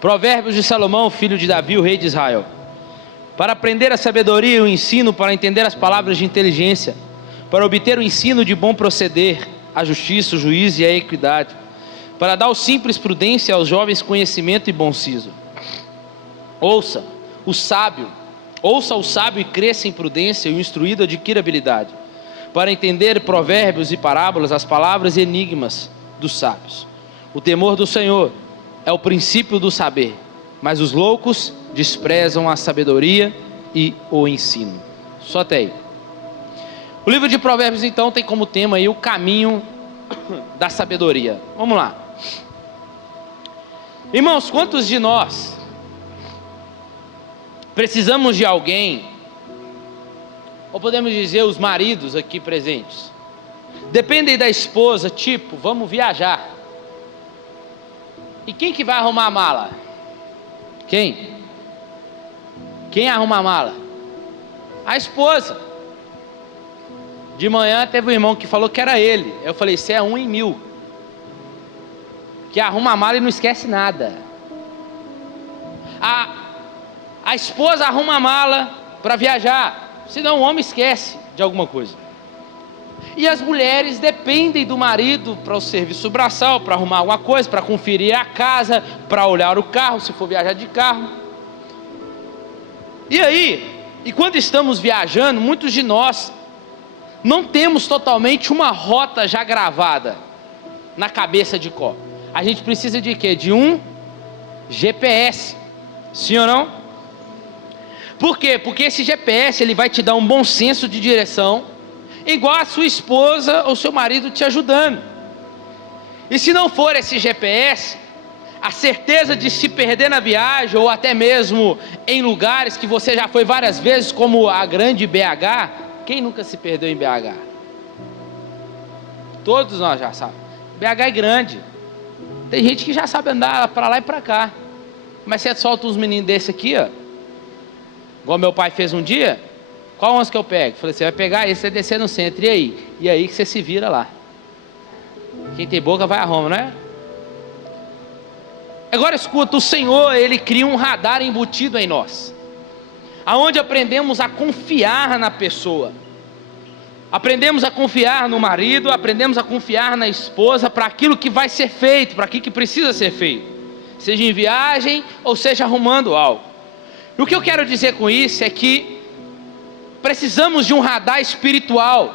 Provérbios de Salomão, filho de Davi, o rei de Israel. Para aprender a sabedoria e o ensino, para entender as palavras de inteligência, para obter o ensino de bom proceder, a justiça, o juízo e a equidade, para dar ao simples prudência e aos jovens conhecimento e bom siso. Ouça o sábio e cresça em prudência, e o instruído adquira habilidade, para entender provérbios e parábolas, as palavras e enigmas dos sábios. O temor do Senhor é o princípio do saber, mas os loucos desprezam a sabedoria e o ensino. Só até aí. O livro de Provérbios então tem como tema aí o caminho da sabedoria. Vamos lá. Irmãos, quantos de nós precisamos de alguém, ou podemos dizer os maridos aqui presentes, dependem da esposa, tipo, vamos viajar. E quem que vai arrumar a mala? Quem arruma a mala? A esposa. De manhã teve um irmão que falou que era ele. Eu falei, você é 1 em 1000. Que arruma a mala e não esquece nada. A esposa arruma a mala para viajar, senão o homem esquece de alguma coisa. E as mulheres dependem do marido para o serviço braçal, para arrumar alguma coisa, para conferir a casa, para olhar o carro, se for viajar de carro. E quando estamos viajando, muitos de nós não temos totalmente uma rota já gravada na cabeça de cor. A gente precisa de quê? De um GPS, sim ou não? Por quê? Porque esse GPS ele vai te dar um bom senso de direção, igual a sua esposa ou seu marido te ajudando. E se não for esse GPS, a certeza de se perder na viagem, ou até mesmo em lugares que você já foi várias vezes, como a grande BH. Quem nunca se perdeu em BH? Todos nós já sabemos. BH é grande. Tem gente que já sabe andar para lá e para cá. Mas você solta uns meninos desse aqui, ó, igual meu pai fez um dia. Qual ônibus que eu pego? Falei, você vai pegar esse, você vai descer no centro. E aí? E aí que você se vira lá. Quem tem boca vai a Roma, não é? Agora escuta, o Senhor, Ele cria um radar embutido em nós, aonde aprendemos a confiar na pessoa. Aprendemos a confiar no marido, aprendemos a confiar na esposa para aquilo que vai ser feito, para aquilo que precisa ser feito, seja em viagem ou seja arrumando algo. E o que eu quero dizer com isso é que precisamos de um radar espiritual,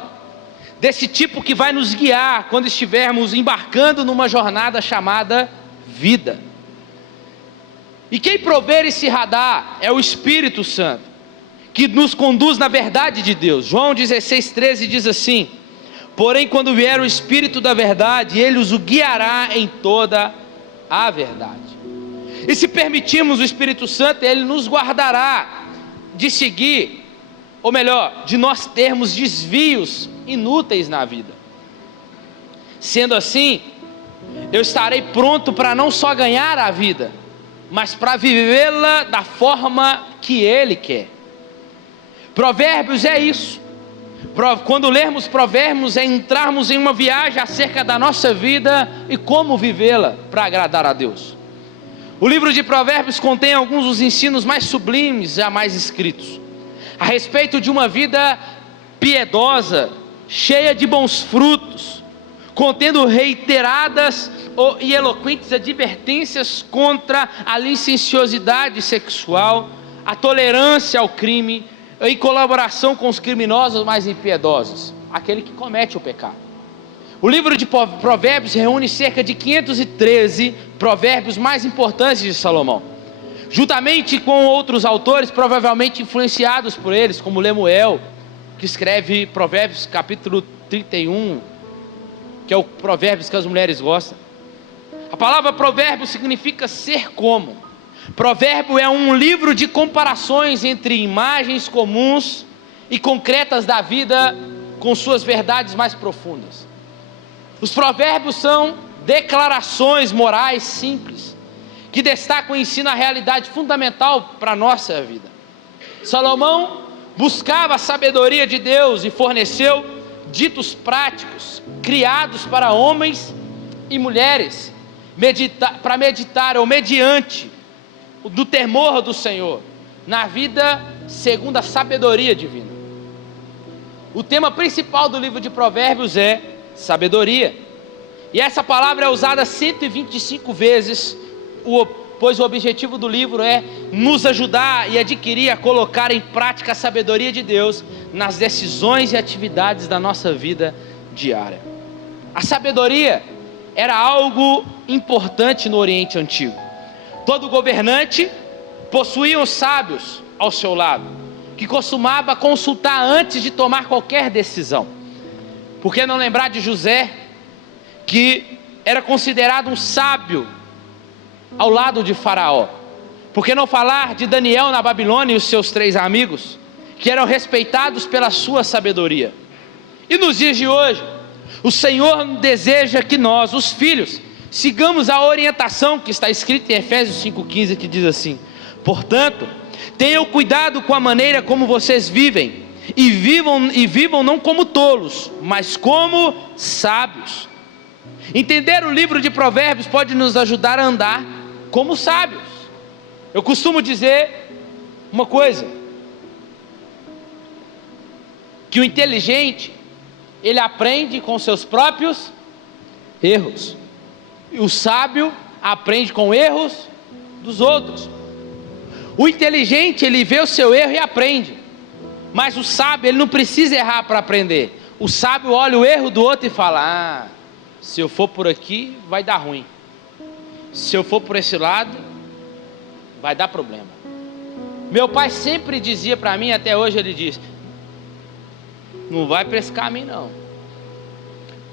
desse tipo que vai nos guiar quando estivermos embarcando numa jornada chamada vida. E quem prover esse radar é o Espírito Santo, que nos conduz na verdade de Deus. João 16,13 diz assim: porém quando vier o Espírito da verdade, Ele os guiará em toda a verdade. E se permitirmos o Espírito Santo, Ele nos guardará de seguir, ou melhor, de nós termos desvios inúteis na vida. Sendo assim, eu estarei pronto para não só ganhar a vida, mas para vivê-la da forma que Ele quer. Provérbios é isso. Quando lermos Provérbios, é entrarmos em uma viagem acerca da nossa vida e como vivê-la para agradar a Deus. O livro de Provérbios contém alguns dos ensinos mais sublimes jamais escritos, a respeito de uma vida piedosa, cheia de bons frutos, contendo reiteradas e eloquentes advertências contra a licenciosidade sexual, a tolerância ao crime, em colaboração com os criminosos mais impiedosos, aquele que comete o pecado. O livro de Provérbios reúne cerca de 513 provérbios mais importantes de Salomão, juntamente com outros autores provavelmente influenciados por eles, como Lemuel, que escreve Provérbios capítulo 31, que é o Provérbios que as mulheres gostam. A palavra provérbio significa ser como. Provérbio é um livro de comparações entre imagens comuns e concretas da vida com suas verdades mais profundas. Os provérbios são declarações morais simples, que destacam e ensinam a realidade fundamental para a nossa vida. Salomão buscava a sabedoria de Deus e forneceu ditos práticos, criados para homens e mulheres para meditar ou mediante do temor do Senhor na vida segundo a sabedoria divina. O tema principal do livro de Provérbios é sabedoria, e essa palavra é usada 125 vezes, pois o objetivo do livro é nos ajudar e adquirir, a colocar em prática a sabedoria de Deus nas decisões e atividades da nossa vida diária. A sabedoria era algo importante no Oriente Antigo. Todo governante possuía os sábios ao seu lado, que costumava consultar antes de tomar qualquer decisão. Por que não lembrar de José, que era considerado um sábio ao lado de Faraó? Por que não falar de Daniel na Babilônia e os seus 3 amigos, que eram respeitados pela sua sabedoria? E nos dias de hoje, o Senhor deseja que nós, os filhos, sigamos a orientação que está escrita em Efésios 5,15, que diz assim: portanto, tenham cuidado com a maneira como vocês vivem, e vivam não como tolos, mas como sábios. Entender o livro de Provérbios pode nos ajudar a andar como sábios. Eu costumo dizer uma coisa, que o inteligente, ele aprende com seus próprios erros, e o sábio aprende com erros dos outros. O inteligente, ele vê o seu erro e aprende, mas o sábio, ele não precisa errar para aprender. O sábio olha o erro do outro e fala: se eu for por aqui vai dar ruim, se eu for por esse lado vai dar problema. Meu pai sempre dizia para mim, até hoje ele diz: não vai para esse caminho não,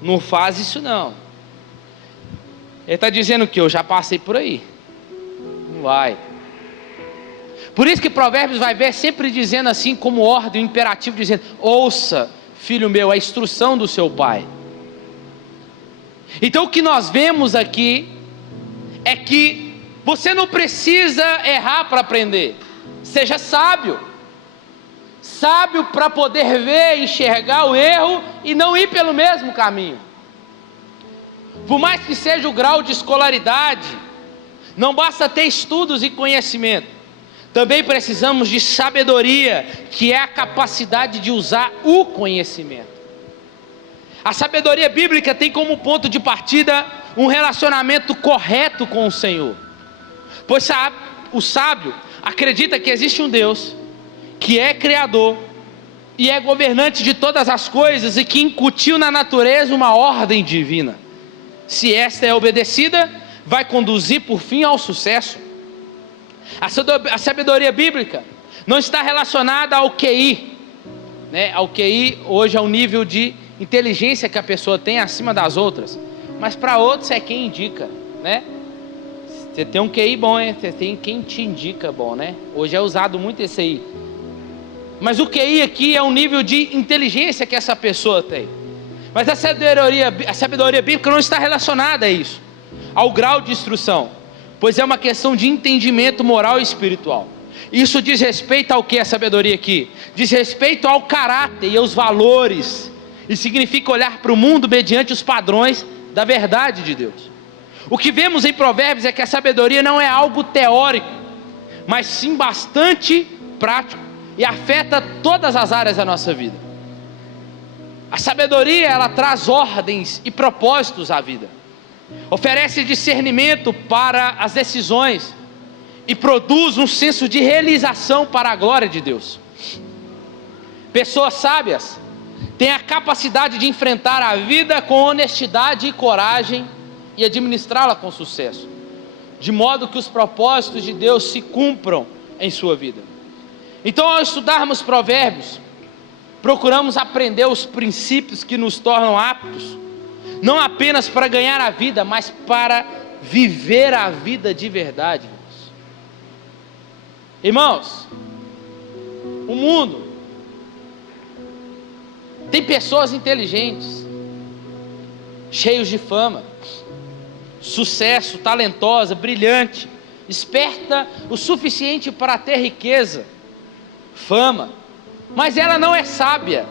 não faz isso não. Ele está dizendo que eu já passei por aí, não vai. Por isso que Provérbios vai ver sempre dizendo assim, como ordem, imperativo, dizendo: ouça, filho meu, a instrução do seu pai. Então o que nós vemos aqui é que você não precisa errar para aprender. Seja sábio, sábio para poder ver, enxergar o erro e não ir pelo mesmo caminho. Por mais que seja o grau de escolaridade, não basta ter estudos e conhecimento, também precisamos de sabedoria, que é a capacidade de usar o conhecimento. A sabedoria bíblica tem como ponto de partida um relacionamento correto com o Senhor, pois o sábio acredita que existe um Deus que é criador e é governante de todas as coisas, e que incutiu na natureza uma ordem divina. Se esta é obedecida, vai conduzir por fim ao sucesso. A sabedoria bíblica não está relacionada ao QI, né? Ao QI hoje é o nível de inteligência que a pessoa tem acima das outras, mas para outros é quem indica, né? Você tem um QI bom, hein? Você tem quem te indica bom, né? Hoje é usado muito esse aí. Mas o QI aqui é o nível de inteligência que essa pessoa tem. Mas a sabedoria bíblica não está relacionada a isso, ao grau de instrução, pois é uma questão de entendimento moral e espiritual. Isso diz respeito ao que a sabedoria aqui? Diz respeito ao caráter e aos valores, e significa olhar para o mundo mediante os padrões da verdade de Deus. O que vemos em Provérbios é que a sabedoria não é algo teórico, mas sim bastante prático, e afeta todas as áreas da nossa vida. A sabedoria, ela traz ordens e propósitos à vida, oferece discernimento para as decisões e produz um senso de realização para a glória de Deus. Pessoas sábias têm a capacidade de enfrentar a vida com honestidade e coragem e administrá-la com sucesso, de modo que os propósitos de Deus se cumpram em sua vida. Então, ao estudarmos Provérbios, procuramos aprender os princípios que nos tornam aptos, não apenas para ganhar a vida, mas para viver a vida de verdade. Irmãos, o mundo tem pessoas inteligentes, cheios de fama, sucesso, talentosa, brilhante, esperta o suficiente para ter riqueza, fama, mas ela não é sábia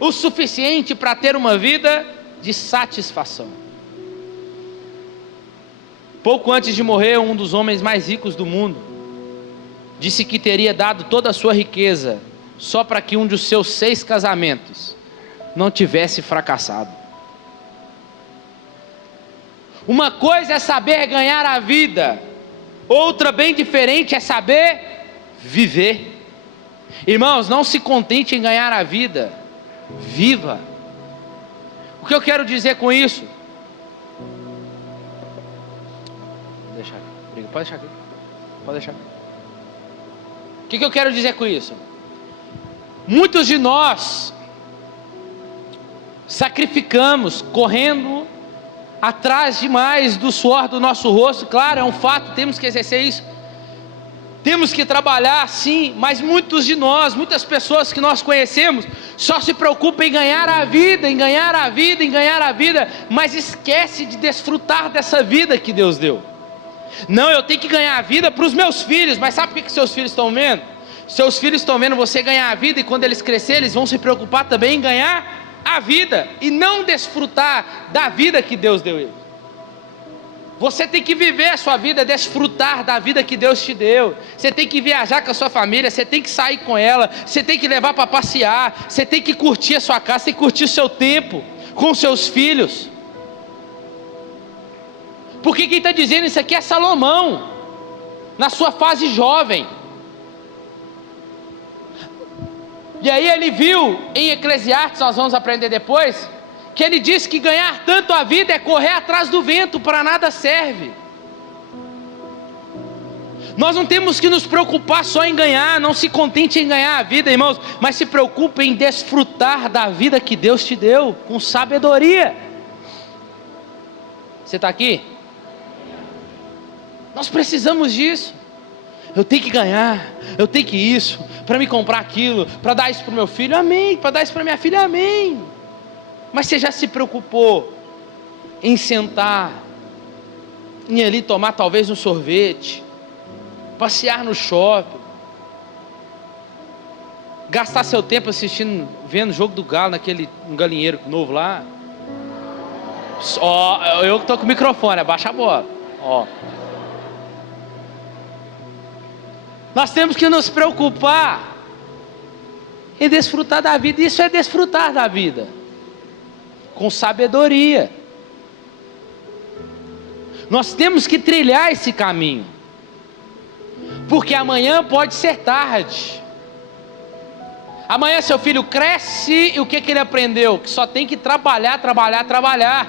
o suficiente para ter uma vida de satisfação. Pouco antes de morrer, um dos homens mais ricos do mundo disse que teria dado toda a sua riqueza só para que um dos seus 6 casamentos não tivesse fracassado. Uma coisa é saber ganhar a vida, outra bem diferente é saber viver. Irmãos, não se contente em ganhar a vida, viva. O que eu quero dizer com isso? Deixa aqui. Pode deixar aqui. Pode deixar. O que eu quero dizer com isso? Muitos de nós sacrificamos, correndo atrás demais do suor do nosso rosto. Claro, é um fato, temos que exercer isso. Temos que trabalhar sim, mas muitos de nós, muitas pessoas que nós conhecemos, só se preocupam em ganhar a vida, em ganhar a vida, em ganhar a vida, mas esquece de desfrutar dessa vida que Deus deu. Não, eu tenho que ganhar a vida para os meus filhos, mas sabe o que seus filhos estão vendo? Seus filhos estão vendo você ganhar a vida, e quando eles crescerem, eles vão se preocupar também em ganhar a vida, e não desfrutar da vida que Deus deu a eles. Você tem que viver a sua vida, desfrutar da vida que Deus te deu. Você tem que viajar com a sua família, você tem que sair com ela, você tem que levar para passear, você tem que curtir a sua casa, você tem que curtir o seu tempo com seus filhos. Porque quem está dizendo isso aqui é Salomão, na sua fase jovem. E aí ele viu em Eclesiastes, nós vamos aprender depois, que ele disse que ganhar tanto a vida é correr atrás do vento, para nada serve. Nós não temos que nos preocupar só em ganhar, não se contente em ganhar a vida, irmãos, mas se preocupe em desfrutar da vida que Deus te deu, com sabedoria. Você está aqui? Nós precisamos disso. Eu tenho que ganhar, eu tenho que isso, para me comprar aquilo, para dar isso para o meu filho, amém, para dar isso para minha filha, amém. Mas você já se preocupou em sentar, em ali tomar talvez um sorvete, passear no shopping, gastar seu tempo assistindo, vendo o jogo do Galo naquele galinheiro novo lá? Ó, eu que estou com o microfone, abaixa a bola. Ó. Nós temos que nos preocupar em desfrutar da vida. Isso é desfrutar da vida com sabedoria. Nós temos que trilhar esse caminho, porque amanhã pode ser tarde. Amanhã seu filho cresce e o que ele aprendeu? Que só tem que trabalhar, trabalhar, trabalhar,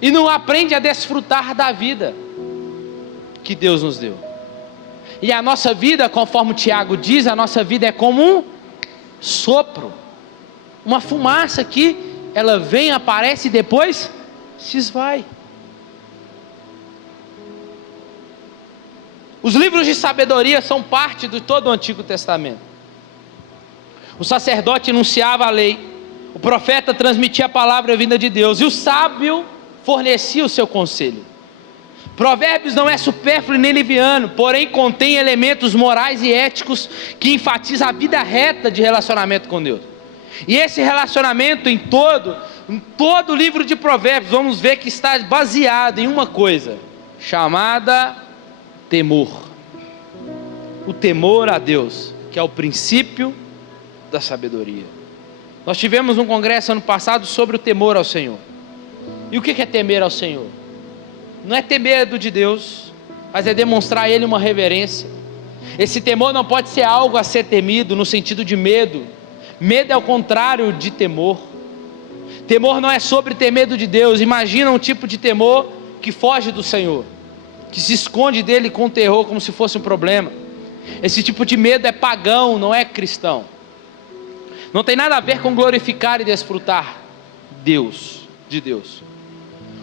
e não aprende a desfrutar da vida que Deus nos deu. E a nossa vida, conforme o Tiago diz, a nossa vida é como um sopro, uma fumaça que ela vem, aparece e depois se esvai. Os livros de sabedoria são parte de todo o Antigo Testamento. O sacerdote enunciava a lei, o profeta transmitia a palavra vinda de Deus, e o sábio fornecia o seu conselho. Provérbios não é supérfluo nem liviano, porém contém elementos morais e éticos que enfatizam a vida reta de relacionamento com Deus. E esse relacionamento em todo o livro de Provérbios, vamos ver que está baseado em uma coisa, chamada temor. O temor a Deus, que é o princípio da sabedoria. Nós tivemos um congresso ano passado sobre o temor ao Senhor. E o que é temer ao Senhor? Não é ter medo de Deus, mas é demonstrar a Ele uma reverência. Esse temor não pode ser algo a ser temido no sentido de medo. Medo é o contrário de temor. Temor não é sobre ter medo de Deus. Imagina um tipo de temor que foge do Senhor, que se esconde dele com terror como se fosse um problema. Esse tipo de medo é pagão, não é cristão. Não tem nada a ver com glorificar e desfrutar de Deus.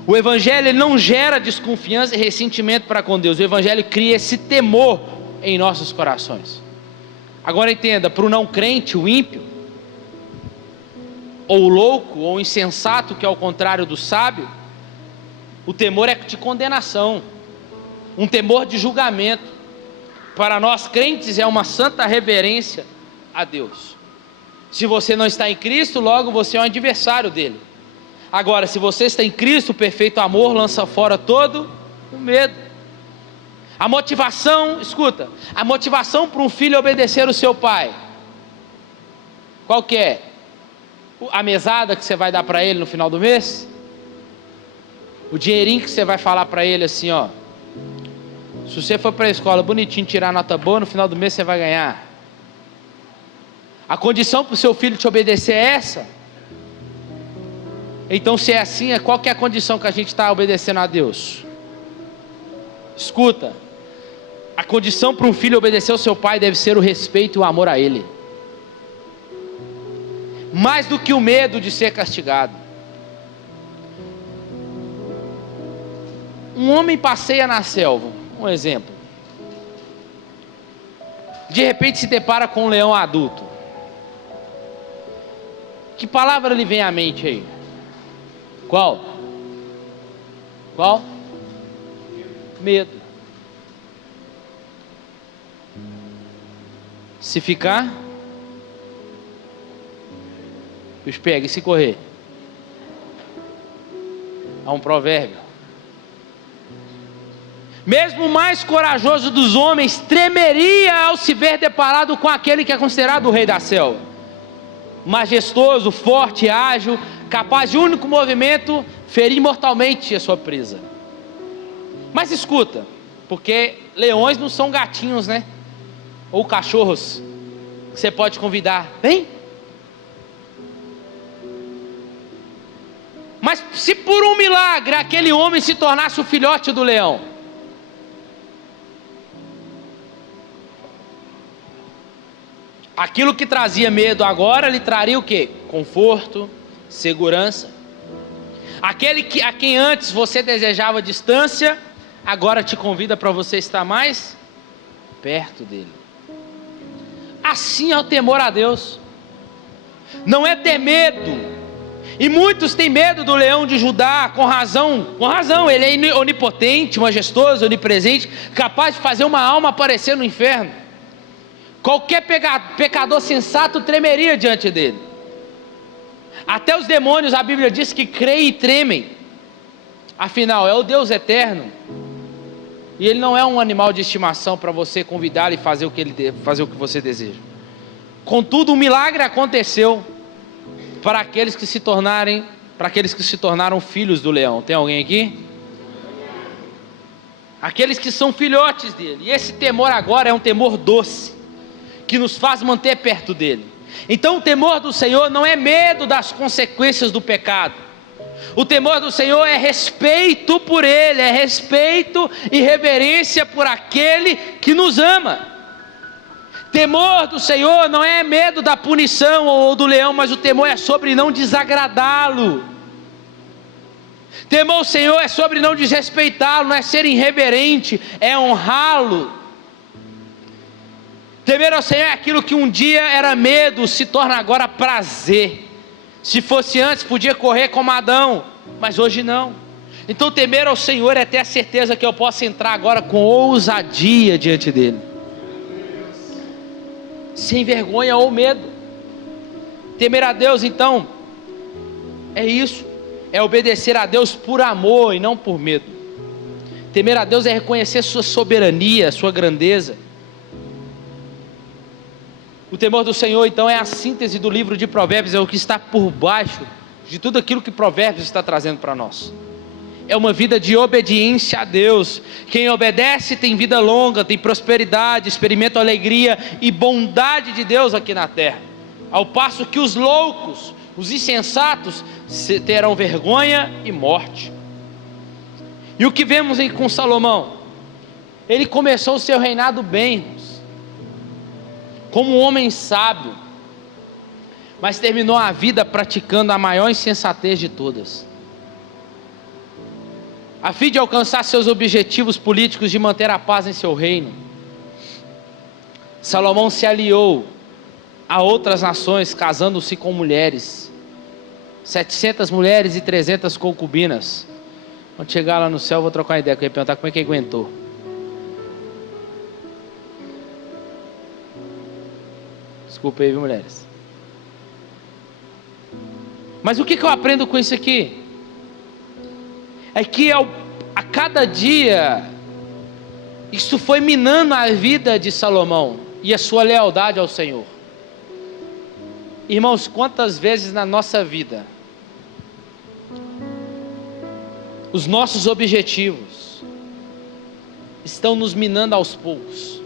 O Evangelho ele não gera desconfiança e ressentimento para com Deus. O Evangelho cria esse temor em nossos corações. Agora entenda, para o não crente, o ímpio, ou o louco, ou o insensato, que é o contrário do sábio, o temor é de condenação, um temor de julgamento. Para nós crentes é uma santa reverência a Deus. Se você não está em Cristo, logo você é um adversário dele. Agora, se você está em Cristo, o perfeito amor lança fora todo o medo. A motivação, escuta, a motivação para um filho obedecer o seu pai, qual que é? A mesada que você vai dar para ele no final do mês? O dinheirinho que você vai falar para ele assim, ó, se você for para a escola bonitinho, tirar nota boa, no final do mês você vai ganhar. A condição para o seu filho te obedecer é essa? Então, se é assim, qual que é a condição que a gente está obedecendo a Deus? Escuta, a condição para um filho obedecer ao seu pai deve ser o respeito e o amor a ele, mais do que o medo de ser castigado. Um homem passeia na selva, um exemplo, de repente se depara com um leão adulto. Que palavra lhe vem à mente aí? Qual? Qual? Medo. Se ficar, os pega, e se correr? Há um provérbio. Mesmo o mais corajoso dos homens tremeria ao se ver deparado com aquele que é considerado o rei da selva. Majestoso, forte, ágil, capaz de único movimento ferir mortalmente a sua presa. Mas escuta, porque leões não são gatinhos, né? Ou cachorros que você pode convidar, vem. Mas se por um milagre aquele homem se tornasse o filhote do leão, aquilo que trazia medo agora lhe traria o quê? Conforto, segurança. Aquele que, a quem antes você desejava distância, agora te convida para você estar mais perto dele. Assim é o temor a Deus. Não é ter medo. E muitos têm medo do leão de Judá, com razão, ele é onipotente, majestoso, onipresente, capaz de fazer uma alma aparecer no inferno. Qualquer pecador sensato tremeria diante dele. Até os demônios, a Bíblia diz que creem e tremem. Afinal, é o Deus eterno. E ele não é um animal de estimação para você convidá-lo e fazer o que você deseja. Contudo, um milagre aconteceu para aqueles que se tornaram filhos do leão. Tem alguém aqui? Aqueles que são filhotes dele. E esse temor agora é um temor doce, que nos faz manter perto dele. Então o temor do Senhor não é medo das consequências do pecado. O temor do Senhor é respeito por ele, é respeito e reverência por aquele que nos ama. Temor do Senhor não é medo da punição ou do leão, mas o temor é sobre não desagradá-lo. Temor ao Senhor é sobre não desrespeitá-lo, não é ser irreverente, é honrá-lo. Temer ao Senhor é aquilo que um dia era medo, se torna agora prazer. Se fosse antes, podia correr como Adão, mas hoje não. Então temer ao Senhor é ter a certeza que eu posso entrar agora com ousadia diante dele, sem vergonha ou medo. Temer a Deus, então, é isso, é obedecer a Deus por amor e não por medo. Temer a Deus é reconhecer sua soberania, sua grandeza. O temor do Senhor, então, é a síntese do livro de Provérbios, é o que está por baixo de tudo aquilo que Provérbios está trazendo para nós. É uma vida de obediência a Deus. Quem obedece tem vida longa, tem prosperidade, experimenta a alegria e bondade de Deus aqui na terra. Ao passo que os loucos, os insensatos, terão vergonha e morte. E o que vemos com Salomão? Ele começou o seu reinado bem, irmãos, como um homem sábio, mas terminou a vida praticando a maior insensatez de todas. A fim de alcançar seus objetivos políticos de manter a paz em seu reino, Salomão se aliou a outras nações, casando-se com mulheres, 700 mulheres e 300 concubinas. Quando chegar lá no céu, eu vou trocar uma ideia com ele, perguntar como é que aguentou. Desculpa aí, viu, mulheres? Mas o que eu aprendo com isso aqui? é que a cada dia, isso foi minando a vida de Salomão e a sua lealdade ao Senhor. Irmãos, quantas vezes na nossa vida os nossos objetivos estão nos minando aos poucos,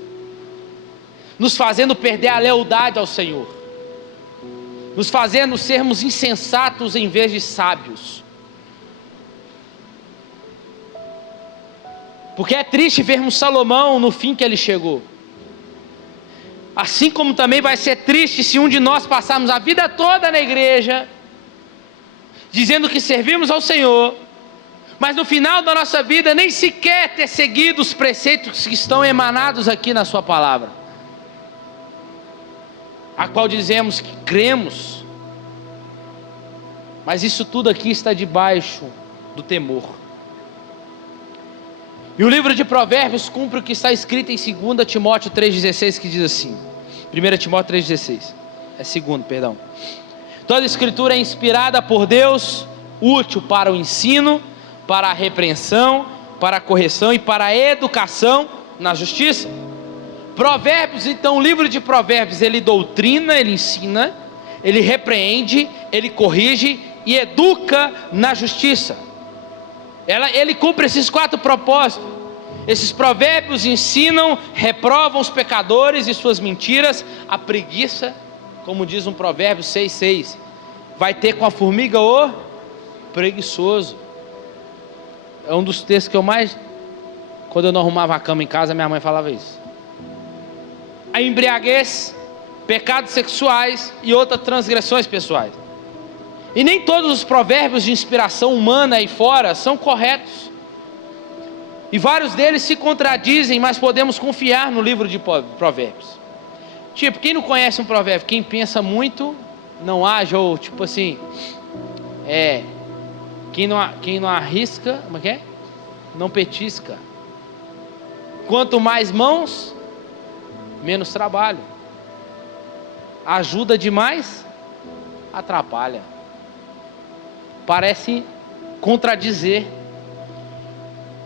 nos fazendo perder a lealdade ao Senhor, nos fazendo sermos insensatos em vez de sábios. Porque é triste vermos Salomão no fim que ele chegou. Assim como também vai ser triste se um de nós passarmos a vida toda na igreja, dizendo que servimos ao Senhor, mas no final da nossa vida nem sequer ter seguido os preceitos que estão emanados aqui na sua palavra, a qual dizemos que cremos, mas isso tudo aqui está debaixo do temor. E o livro de Provérbios cumpre o que está escrito em 2 Timóteo 3,16, que diz assim, 1 Timóteo 3,16, perdão. Toda escritura é inspirada por Deus, útil para o ensino, para a repreensão, para a correção e para a educação na justiça. Provérbios, então, o livro de Provérbios, ele doutrina, ele ensina, ele repreende, ele corrige e educa na justiça. Ele cumpre esses 4 propósitos. Esses provérbios ensinam, reprovam os pecadores e suas mentiras. A preguiça, como diz um provérbio 6,6, vai ter com a formiga o preguiçoso. É um dos textos que eu mais, quando eu não arrumava a cama em casa, minha mãe falava isso. A embriaguez, pecados sexuais e outras transgressões pessoais. E nem todos os provérbios de inspiração humana aí fora são corretos. E vários deles se contradizem, mas podemos confiar no livro de provérbios. Tipo, quem não conhece um provérbio? Quem pensa muito, não age, ou tipo assim, quem não arrisca, como é que é? Não petisca. Quanto mais mãos, menos trabalho. Ajuda demais, atrapalha. Parece contradizer.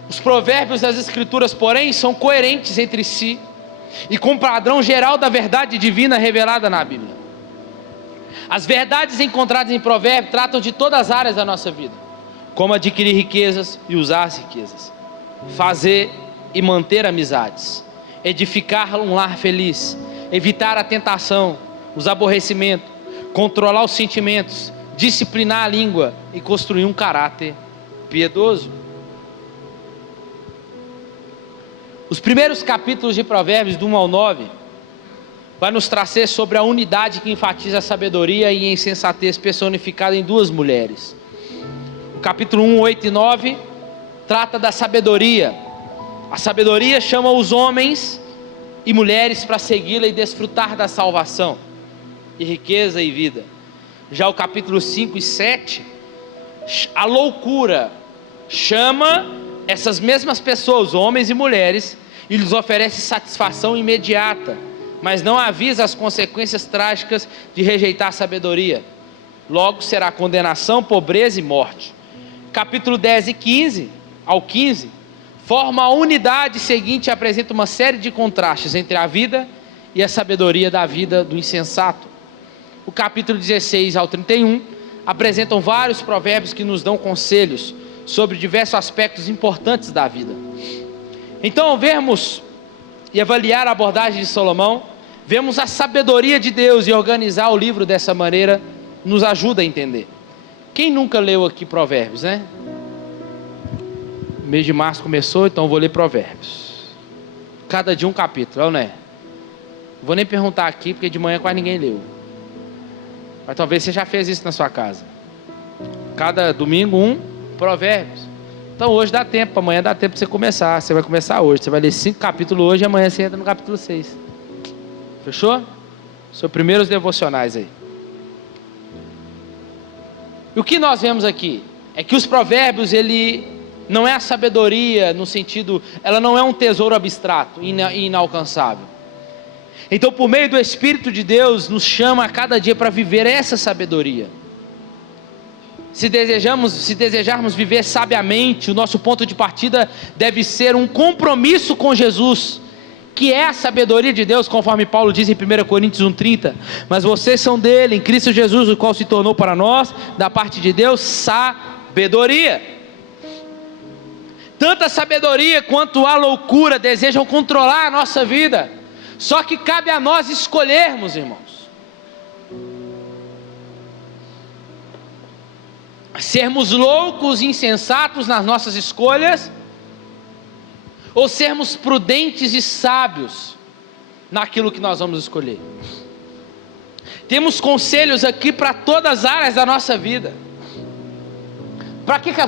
Os provérbios das escrituras, porém, são coerentes entre si e com o padrão geral da verdade divina revelada na Bíblia. As verdades encontradas em provérbios tratam de todas as áreas da nossa vida, como adquirir riquezas e usar as riquezas, fazer e manter amizades, edificar um lar feliz, evitar a tentação, os aborrecimentos, controlar os sentimentos, disciplinar a língua e construir um caráter piedoso. Os primeiros capítulos de Provérbios, do 1 ao 9, vai nos trazer sobre a unidade que enfatiza a sabedoria e a insensatez personificada em 2 mulheres. O capítulo 1, 8 e 9 trata da sabedoria. A sabedoria chama os homens e mulheres para segui-la e desfrutar da salvação, e riqueza e vida. Já o capítulo 5 e 7, a loucura chama essas mesmas pessoas, homens e mulheres, e lhes oferece satisfação imediata, mas não avisa as consequências trágicas de rejeitar a sabedoria. Logo será condenação, pobreza e morte. Capítulo 10 e 15 ao 15 forma a unidade seguinte e apresenta uma série de contrastes entre a vida e a sabedoria da vida do insensato. O capítulo 16 ao 31 apresentam vários provérbios que nos dão conselhos sobre diversos aspectos importantes da vida. Então, ao vermos e avaliar a abordagem de Salomão, vemos a sabedoria de Deus, e organizar o livro dessa maneira nos ajuda a entender. Quem nunca leu aqui Provérbios, né? O mês de março começou, então eu vou ler Provérbios. Cada dia um capítulo, não é? Não vou nem perguntar aqui, porque de manhã quase ninguém leu. Mas talvez você já fez isso na sua casa. Cada domingo um Provérbios. Então hoje dá tempo, amanhã dá tempo para você começar. Você vai começar hoje, você vai ler 5 capítulos hoje, e amanhã você entra no capítulo 6. Fechou? São primeiros devocionais aí. E o que nós vemos aqui é que os provérbios, ele não é a sabedoria no sentido, ela não é um tesouro abstrato e inalcançável. Então, por meio do Espírito de Deus, nos chama a cada dia para viver essa sabedoria. Se desejarmos viver sabiamente, o nosso ponto de partida deve ser um compromisso com Jesus, que é a sabedoria de Deus, conforme Paulo diz em 1 Coríntios 1,30. Mas vocês são dele, em Cristo Jesus, o qual se tornou para nós, da parte de Deus, sabedoria. Tanto a sabedoria quanto a loucura desejam controlar a nossa vida, só que cabe a nós escolhermos, irmãos. Sermos loucos e insensatos nas nossas escolhas, ou sermos prudentes e sábios naquilo que nós vamos escolher. Temos conselhos aqui para todas as áreas da nossa vida.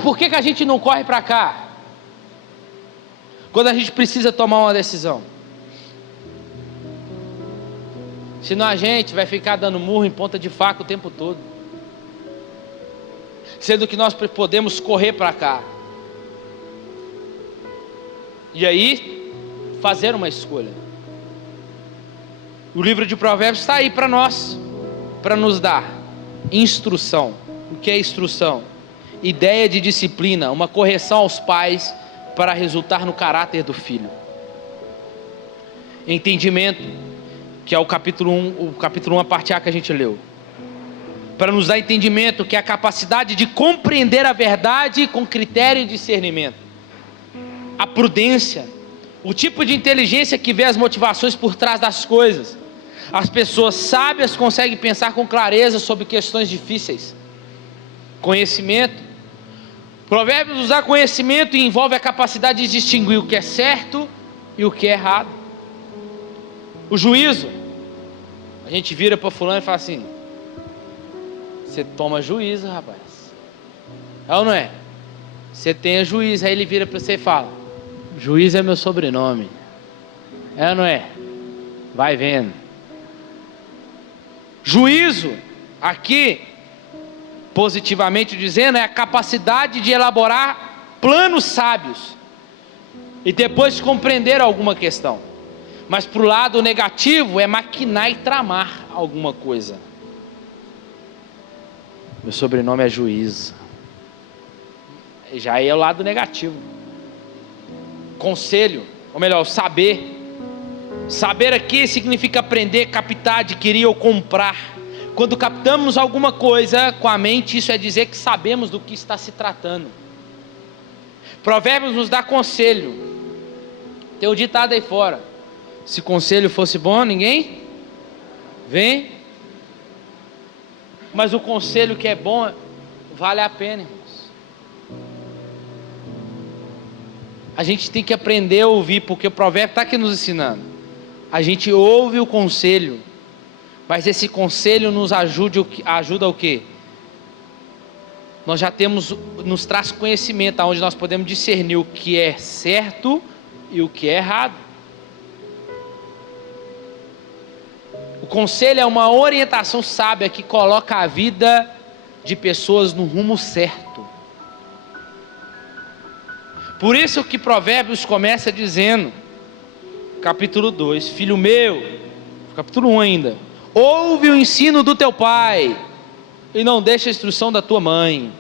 Por que a gente não corre para cá? Quando a gente precisa tomar uma decisão. Senão a gente vai ficar dando murro em ponta de faca o tempo todo. Sendo que nós podemos correr para cá. E aí, fazer uma escolha. O livro de Provérbios está aí para nós, para nos dar instrução. O que é instrução? Ideia de disciplina, uma correção aos pais para resultar no caráter do filho. Entendimento, que é o capítulo 1, a parte A que a gente leu. Para nos dar entendimento, que é a capacidade de compreender a verdade com critério e discernimento. A prudência, o tipo de inteligência que vê as motivações por trás das coisas. As pessoas sábias conseguem pensar com clareza sobre questões difíceis. Conhecimento. Provérbios nos dá conhecimento e envolve a capacidade de distinguir o que é certo e o que é errado. O juízo. A gente vira para fulano e fala assim: você toma juízo, rapaz. É ou não é? Você tem juízo. Aí ele vira para você e fala: juiz é meu sobrenome. É ou não é? Vai vendo. Juízo, aqui, positivamente dizendo, é a capacidade de elaborar planos sábios e depois de compreender alguma questão. Mas para o lado negativo é maquinar e tramar alguma coisa. Meu sobrenome é Juiz. Já é o lado negativo. Conselho, ou melhor, saber. Saber aqui significa aprender, captar, adquirir ou comprar. Quando captamos alguma coisa com a mente, isso é dizer que sabemos do que está se tratando. Provérbios nos dá conselho. Tem um ditado aí fora: se conselho fosse bom, ninguém vem. Mas o conselho que é bom vale a pena, irmãos. A gente tem que aprender a ouvir, porque o provérbio está aqui nos ensinando. A gente ouve o conselho, mas esse conselho nos ajuda o quê? Nós já nos traz conhecimento, onde nós podemos discernir o que é certo e o que é errado. O conselho é uma orientação sábia que coloca a vida de pessoas no rumo certo. Por isso que Provérbios começa dizendo, capítulo 2, filho meu, capítulo 1 ainda, ouve o ensino do teu pai e não deixe a instrução da tua mãe.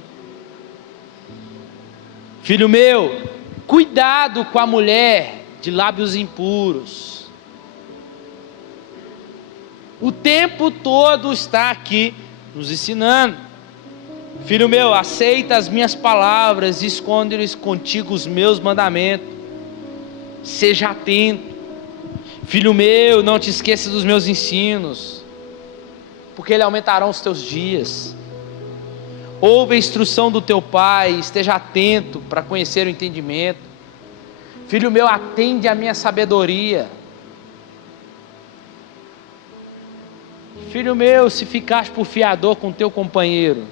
Filho meu, cuidado com a mulher de lábios impuros. O tempo todo está aqui nos ensinando. Filho meu, aceita as minhas palavras, esconde-lhes contigo os meus mandamentos. Seja atento. Filho meu, não te esqueça dos meus ensinos, porque ele aumentarão os teus dias. Ouve a instrução do teu pai, esteja atento para conhecer o entendimento. Filho meu, atende a minha sabedoria. Filho meu, se ficares por fiador com teu companheiro,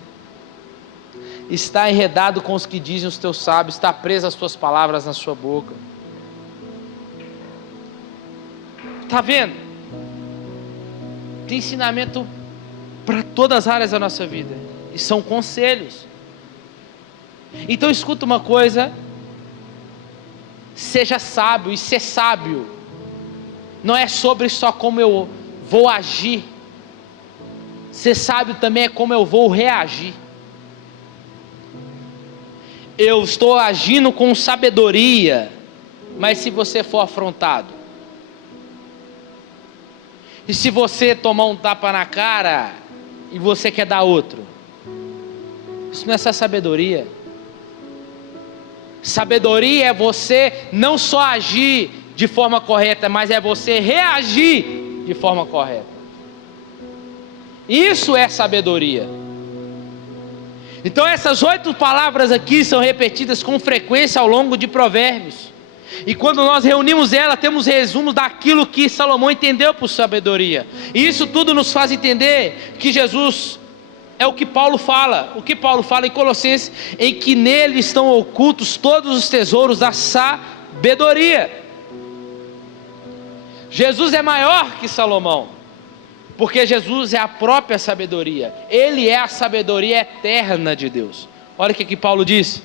está enredado com os que dizem os teus sábios, está presa as tuas palavras na sua boca. Está vendo? Tem ensinamento para todas as áreas da nossa vida, e são conselhos. Então escuta uma coisa: seja sábio, e ser sábio não é sobre só como eu vou agir. Ser sábio também é como eu vou reagir. eu estou agindo com sabedoria, mas se você for afrontado, e se você tomar um tapa na cara, e você quer dar outro, isso não é essa sabedoria. Sabedoria é você não só agir de forma correta, mas é você reagir de forma correta. Isso é sabedoria. Então essas 8 palavras aqui são repetidas com frequência ao longo de Provérbios. E quando nós reunimos ela, temos resumo daquilo que Salomão entendeu por sabedoria. E isso tudo nos faz entender que Jesus é o que Paulo fala. O que Paulo fala em Colossenses, em que nele estão ocultos todos os tesouros da sabedoria. Jesus é maior que Salomão, porque Jesus é a própria sabedoria. Ele é a sabedoria eterna de Deus. Olha o que Paulo diz: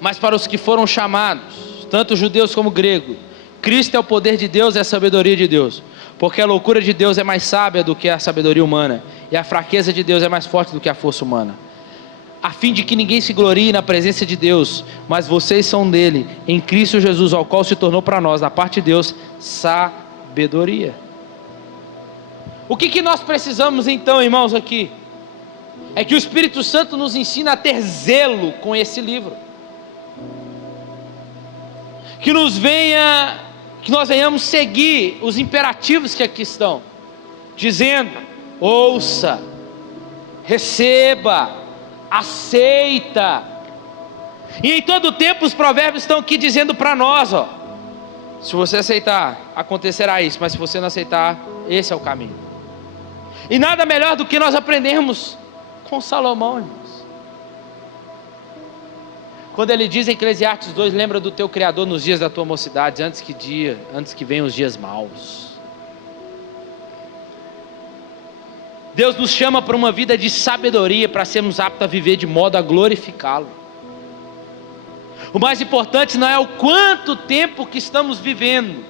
mas para os que foram chamados, tanto judeus como gregos, Cristo é o poder de Deus e a sabedoria de Deus, porque a loucura de Deus é mais sábia do que a sabedoria humana, e a fraqueza de Deus é mais forte do que a força humana, a fim de que ninguém se glorie na presença de Deus, mas vocês são dele, em Cristo Jesus, ao qual se tornou para nós, da parte de Deus, sabedoria. O que nós precisamos então, irmãos, aqui? É que o Espírito Santo nos ensina a ter zelo com esse livro, que nós venhamos seguir os imperativos que aqui estão, dizendo: ouça, receba, aceita. E em todo tempo os provérbios estão aqui dizendo para nós, se você aceitar, acontecerá isso, mas se você não aceitar, esse é o caminho. E nada melhor do que nós aprendermos com Salomão, irmãos. Quando ele diz em Eclesiastes 2, lembra do teu Criador nos dias da tua mocidade, antes que venham os dias maus. Deus nos chama para uma vida de sabedoria, para sermos aptos a viver de modo a glorificá-lo. O mais importante não é o quanto tempo que estamos vivendo,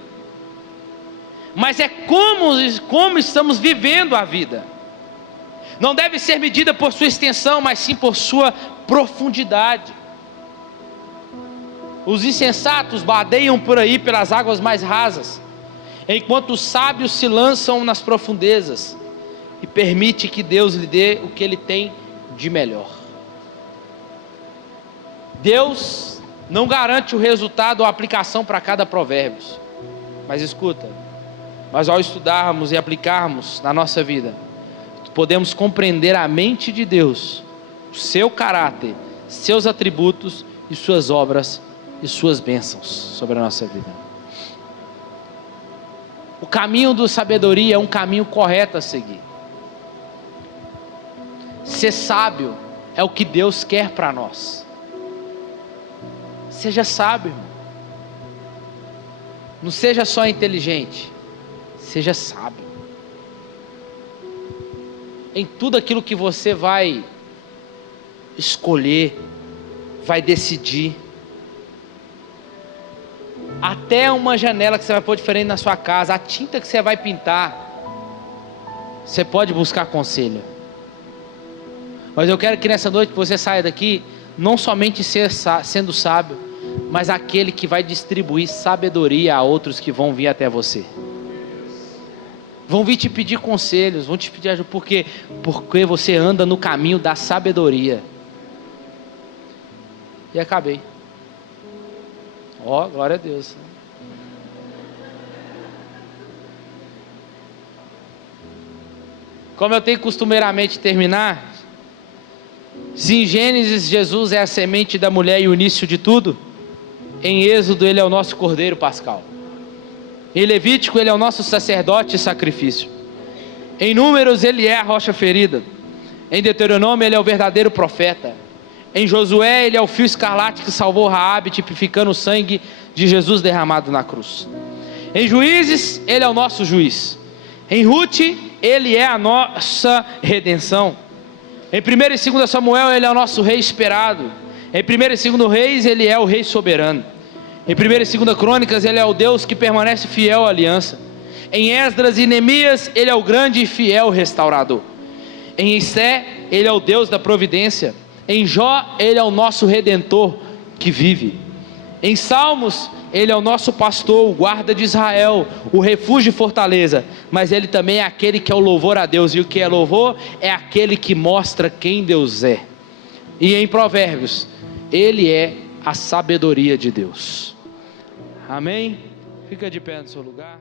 mas é como estamos vivendo a vida. Não deve ser medida por sua extensão, mas sim por sua profundidade. Os insensatos badeiam por aí pelas águas mais rasas, enquanto os sábios se lançam nas profundezas, e permite que Deus lhe dê o que ele tem de melhor. Deus não garante o resultado ou a aplicação para cada provérbio, mas escuta, mas ao estudarmos e aplicarmos na nossa vida, podemos compreender a mente de Deus, o seu caráter, seus atributos e suas obras e suas bênçãos sobre a nossa vida. O caminho da sabedoria é um caminho correto a seguir. Ser sábio é o que Deus quer para nós. Seja sábio, irmão. Não seja só inteligente, seja sábio. Em tudo aquilo que você vai escolher, vai decidir, até uma janela que você vai pôr diferente na sua casa, a tinta que você vai pintar, você pode buscar conselho. Mas eu quero que nessa noite você saia daqui não somente sendo sábio, mas aquele que vai distribuir sabedoria a outros que vão vir até você. Vão vir te pedir conselhos, vão te pedir ajuda, porque você anda no caminho da sabedoria. E acabei. Glória a Deus. Como eu tenho costumeiramente terminar, se em Gênesis Jesus é a semente da mulher e o início de tudo, em Êxodo ele é o nosso cordeiro pascal, em Levítico ele é o nosso sacerdote e sacrifício, em Números ele é a rocha ferida, em Deuteronômio ele é o verdadeiro profeta, em Josué ele é o fio escarlate que salvou Raabe, tipificando o sangue de Jesus derramado na cruz. Em Juízes ele é o nosso juiz, em Ruth ele é a nossa redenção, em 1 e 2 Samuel ele é o nosso rei esperado, em 1 e 2 Reis ele é o rei soberano, em 1 e 2 Crônicas ele é o Deus que permanece fiel à aliança, em Esdras e Neemias ele é o grande e fiel restaurador, em Esté ele é o Deus da providência, Em Jó, Ele é o nosso Redentor que vive. Em Salmos, Ele é o nosso pastor, o guarda de Israel, o refúgio e fortaleza. Mas Ele também é aquele que é o louvor a Deus. E o que é louvor? É aquele que mostra quem Deus é. E em Provérbios, Ele é a sabedoria de Deus. Amém? Fica de pé no seu lugar.